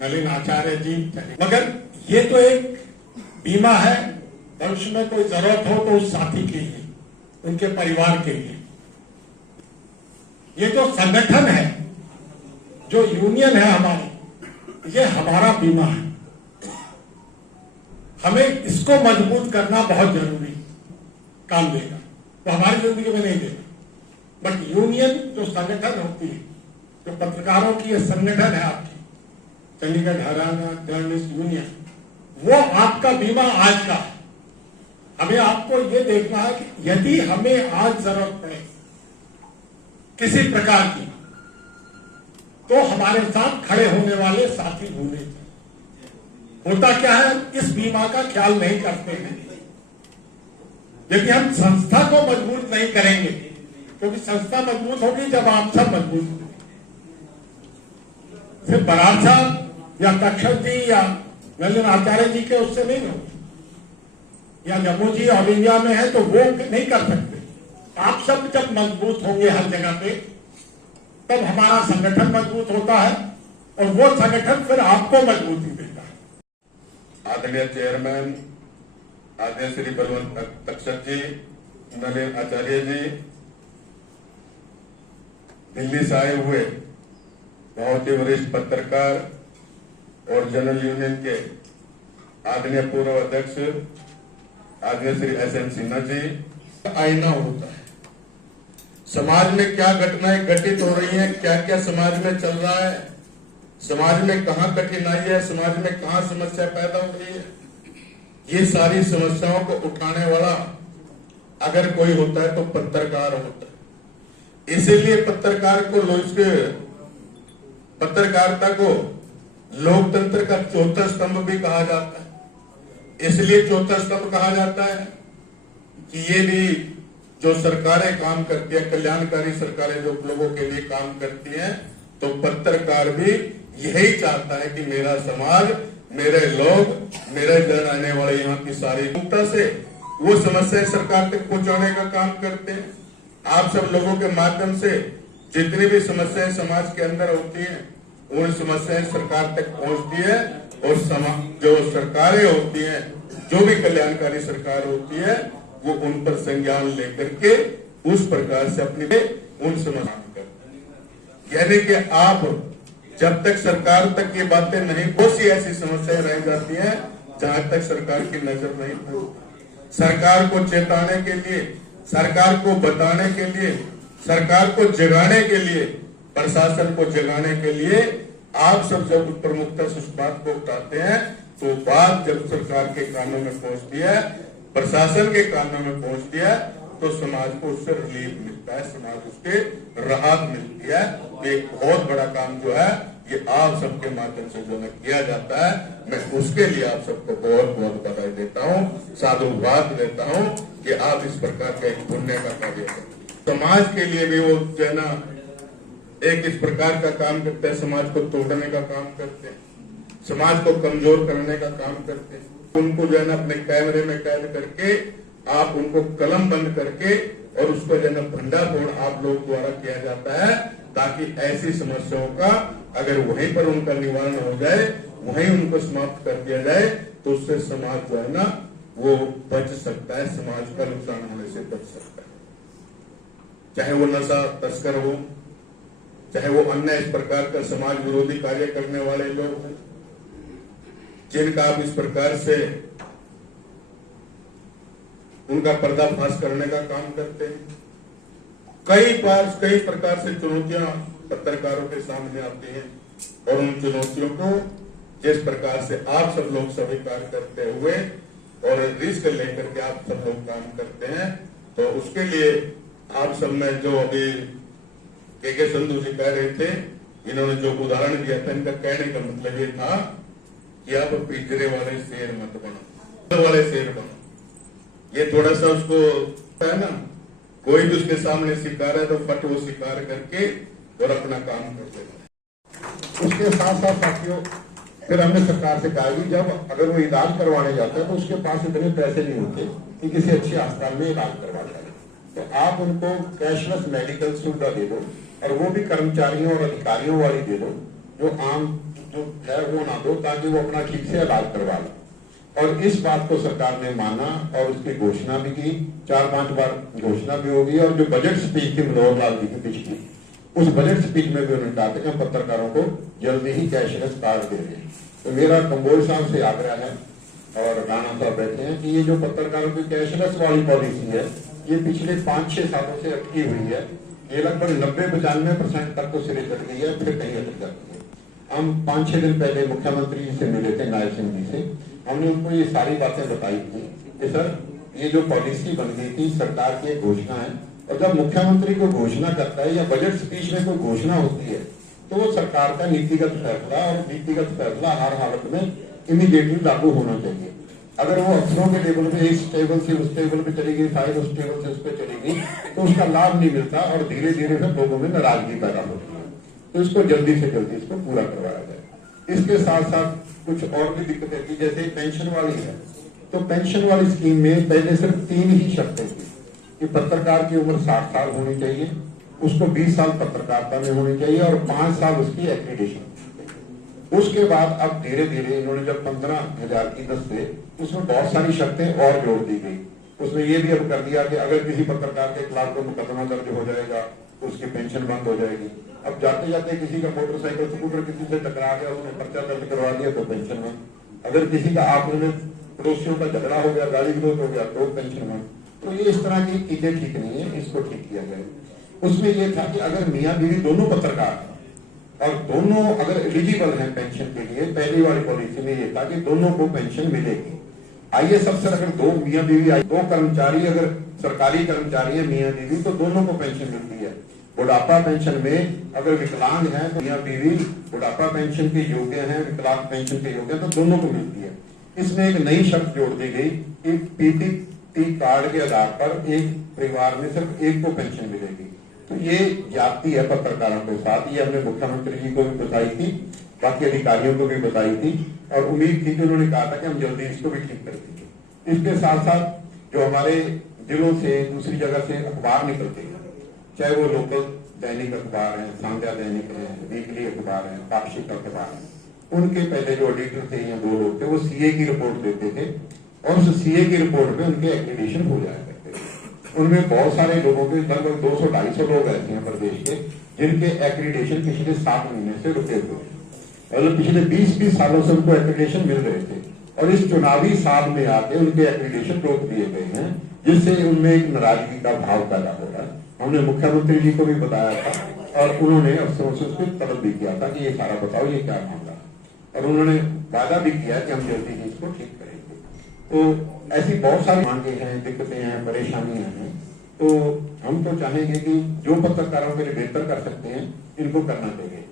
नलिन आचार्य जी, मगर ये तो एक बीमा है, भविष्य में कोई जरूरत हो तो उस साथी के लिए, उनके परिवार के लिए। ये जो संगठन है, जो यूनियन है हमारी, ये हमारा बीमा है। हमें इसको मजबूत करना बहुत जरूरी काम देगा, तो हमारी जिंदगी में नहीं देगा। बट यूनियन जो संगठन होती है, जो पत्रकारों की ये संगठन है आपकी, चंडीगढ़ हरियाणा जर्नलिस्ट यूनियन, वो आपका बीमा आज का है। हमें आपको ये देखना है कि यदि हमें आज जरूरत पड़े किसी प्रकार की, तो हमारे साथ खड़े होने वाले साथी होने चाहिए। होता क्या है, इस बीमा का ख्याल नहीं करते हैं। यदि हम संस्था को मजबूत नहीं करेंगे, क्योंकि संस्था मजबूत होगी जब आप सब मजबूत होंगे। सिर्फ बराड़ साहब या तक्षक जी या नलिन आचार्य जी के उससे नहीं होगी, या जम्मू जी ऑल इंडिया में है तो वो नहीं कर सकते। आप सब जब मजबूत होंगे हर जगह पे, तब हमारा संगठन मजबूत होता है, और वो संगठन फिर आपको मजबूती देता है। आदरणीय चेयरमैन आदरणीय श्री बलवंत तक्षक जी, नलिन आचार्य जी, दिल्ली से आए हुए बहुत ही वरिष्ठ पत्रकार और जनरल यूनियन के आदरणीय पूर्व अध्यक्ष आदरणीय श्री एस.एन. सिन्हा जी, आईना होता है। समाज में क्या घटनाएं घटित हो रही हैं, क्या क्या समाज में चल रहा है, समाज में कहां कठिनाई है, समाज में कहां समस्या पैदा हो रही है, ये सारी समस्याओं को उठाने वाला अगर कोई होता है तो पत्रकार होता है। इसीलिए पत्रकारिता को लोकतंत्र का चौथा स्तंभ भी कहा जाता है। इसलिए चौथा स्तंभ कहा जाता है कि ये भी जो सरकारें काम करती है, कल्याणकारी सरकारें जो लोगों के लिए काम करती हैं, तो पत्रकार भी यही चाहता है कि मेरा समाज, मेरे लोग, मेरे जन आने वाले यहाँ की सारी जनता से वो समस्याएं सरकार तक पहुंचाने का काम करते हैं। आप सब लोगों के माध्यम से जितनी भी समस्याएं समाज के अंदर होती हैं, उन समस्याएं सरकार तक पहुंचती है, और जो सरकारें होती हैं, जो भी कल्याणकारी सरकार होती है, वो उन पर संज्ञान लेकर के उस प्रकार से अपनी उन समस्याओं करते हैं। यानी कि आप जब तक सरकार तक ये बातें नहीं, बहुत सी ऐसी समस्याएं रह जाती हैं जहां तक सरकार की नजर नहीं पड़ती। सरकार को चेताने के लिए, सरकार को बताने के लिए, सरकार को जगाने के लिए, प्रशासन को जगाने के लिए आप सब जब प्रमुखता से उस बात को उठाते हैं, तो बात जब सरकार के कानों में पहुंचती है, प्रशासन के कानों में पहुंचती है, तो समाज को उससे रिलीफ मिलता है, समाज उसके राहत मिलती है। एक बहुत बड़ा काम जो है ये आप सबके माध्यम से जो है किया जाता है, मैं उसके लिए आप सबको बहुत बहुत बधाई देता हूँ, साधुवाद देता हूँ कि आप इस प्रकार का एक पुण्य का कार्य करें। समाज के लिए भी वो जो है ना एक इस प्रकार का काम करते हैं, समाज को तोड़ने का काम करते हैं, समाज को कमजोर करने का काम करते हैं। उनको जो है ना अपने कैमरे में कैद करके, आप उनको कलम बंद करके, और उसको जो है ना भंडाफोड़ आप लोग द्वारा किया जाता है, ताकि ऐसी समस्याओं का अगर वहीं पर उनका निवारण हो जाए, वहीं उनको समाप्त कर दिया जाए, तो उससे समाज जो है ना वो बच सकता है, समाज का नुकसान होने से बच सकता है। चाहे वो नशा तस्कर हो, चाहे वो अन्य इस प्रकार का समाज विरोधी कार्य करने वाले लोग हों, जिनका आप इस प्रकार से उनका पर्दाफाश करने का काम करते हैं। कई प्रकार से चुनौतियां पत्रकारों के सामने आती हैं, और उन चुनौतियों को जिस प्रकार से आप सब लोग स्वीकार करते हुए और रिस्क लेकर के आप सब लोग काम करते हैं, तो उसके लिए आप सब में जो अभी के संधू जी कह रहे थे, इन्होंने जो उदाहरण दिया था, इनका कहने का मतलब ये था कि आप पिंजरे वाले शेर मत बनो, वाले शेर बनो। ये थोड़ा सा उसको है ना, कोई भी उसके सामने शिकार है तो फट वो शिकार करके और अपना काम कर देगा। उसके साथ साथ साथियों, फिर हमने सरकार से कहा कि जब अगर वो इलाज करवाने जाता है तो उसके पास इतने पैसे नहीं होते कि किसी अच्छे अस्पताल में इलाज करवा जाए, तो आप उनको कैशलेस मेडिकल सुविधा दे दो, और वो भी कर्मचारियों और अधिकारियों वाली दे दो, जो आम जो है वो ना दो, ताकि वो अपना ठीक से इलाज करवा ले। और इस बात को सरकार ने माना और उसकी घोषणा भी की, 4-5 बार घोषणा भी होगी। और जो बजट स्पीच थी मनोहर लाल जी की पिछली, उस बजट स्पीच में भी उन्होंने कहा था कि हम पत्रकारों को जल्दी ही कैशलेस कार्ड देंगे। तो मेरा कंबोज साहब से आग्रह है, और राणा साहब बैठे हैं, कि ये जो पत्रकारों की कैशलेस वाली पॉलिसी है, ये पिछले 5-6 सालों से अटकी हुई है। ये लगभग 90-95% तक तो सिरे चढ़ गई है, फिर कहीं अटक जाती है। हम 5-6 दिन पहले मुख्यमंत्री जी से मिले थे, नायब सिंह जी से। हमने उनको ये सारी बातें बताई थी कि सर, ये जो पॉलिसी बन गई थी, सरकार की एक घोषणा है, और जब मुख्यमंत्री को घोषणा करता है या बजट स्पीच में कोई घोषणा होती है, तो वो सरकार का नीतिगत फैसला, और नीतिगत फैसला हर हालत में इमीडिएटली लागू होना चाहिए। अगर वो अफसरों के लेवल पे इस टेबल से उस टेबल पे चली गई, फाइल उस टेबल से उस पे चली गई, तो उसका लाभ नहीं मिलता और धीरे धीरे फिर लोगों में नाराजगी पैदा होती है। तो इसको जल्दी से जल्दी इसको पूरा करवाया जाए। इसके साथ साथ कुछ और भी दिक्कतें थी, जैसे पेंशन वाली है, तो पेंशन वाली स्कीम में पहले सिर्फ 3 ही शर्तें थी कि पत्रकार की उम्र 60 साल होनी चाहिए, उसको 20 साल पत्रकारिता में होनी चाहिए, और 5 साल उसकी एक्रीडेशन। उसके बाद अब धीरे धीरे इन्होंने जब 15,000 की दर से, उसमें बहुत सारी शर्तें और जोड़ दी गई। उसमें ये भी अब कर दिया कि अगर किसी पत्रकार के खिलाफ कोई मुकदमा दर्ज हो जाएगा तो उसकी पेंशन बंद हो जाएगी। अब जाते जाते किसी का मोटरसाइकिल स्कूटर किसी से टकरा गया, उसने पर्चा दर्ज करवा दिया तो पेंशन बंद। अगर किसी का आपस में पड़ोसियों का झगड़ा हो गया, गाली गलौज हो गया, तो पेंशन बंद। तो ये इस तरह की चीजें ठीक नहीं है, इसको ठीक किया जाए। उसमें यह था कि अगर मियाँ बीवी दोनों पत्रकार हैं और दोनों अगर एलिजिबल हैं पेंशन के लिए, पहली वाली पॉलिसी में यह था कि दोनों को पेंशन मिलेगी। आईएएस अफसर अगर 2 मियाँ बीवी, 2 कर्मचारी अगर सरकारी कर्मचारी है मियाँ बीवी, तो दोनों को पेंशन मिलती है। बुढ़ापा पेंशन में अगर विकलांग है तो मियाँ बीवी बुढ़ापा पेंशन के योग्य हैं, विकलांग पेंशन के योग्य हैं, तो दोनों को मिलती है। इसमें एक नई शर्त जोड़ दी गई कि पीपीटी कार्ड के आधार पर एक परिवार में सिर्फ एक को पेंशन मिलेगी। तो ये जाती है पत्रकारों के साथ। ये हमने मुख्यमंत्री जी को भी बताई थी, बाकी अधिकारियों को भी बताई थी, और उम्मीद थी कि उन्होंने कहा था कि हम जल्दी इसको भी ठीक कर देंगे। इसके साथ साथ जो हमारे जिलों से दूसरी जगह से अखबार निकलते हैं, चाहे वो लोकल दैनिक अखबार है, सांध्या दैनिक है, वीकली अखबार है, पाक्षिक अखबार है, उनके पहले जो ऑडिटर थे या 2 लोग थे, वो सीए की रिपोर्ट देते थे, और उस सीए की रिपोर्ट में उनके एक्रीडेशन हो जाया करते थे। उनमें बहुत सारे लोगों के लगभग 200-250 लोग ऐसे हैं प्रदेश के जिनके एक्रीडेशन पिछले 7 महीने से रुके हुए हैं, मतलब पिछले 20-20 सालों से उनको एक्रीडेशन मिल रहे थे, और इस चुनावी साल में आके उनके एक्रीडेशन रोक दिए गए हैं, जिससे उनमें एक नाराजगी का भाव पैदा हो रहा है। हमने मुख्यमंत्री जी को भी बताया था, और उन्होंने अफसरों से उसको तलब भी किया था कि ये सारा बताओ ये क्या मामला है, और उन्होंने वादा भी किया कि हम जल्दी ही इसको ठीक करेंगे। तो ऐसी बहुत सारी मांगे हैं, दिक्कतें हैं, परेशानियां हैं। तो हम तो चाहेंगे कि जो पत्रकारों के लिए बेहतर कर सकते हैं, इनको करना चाहिए।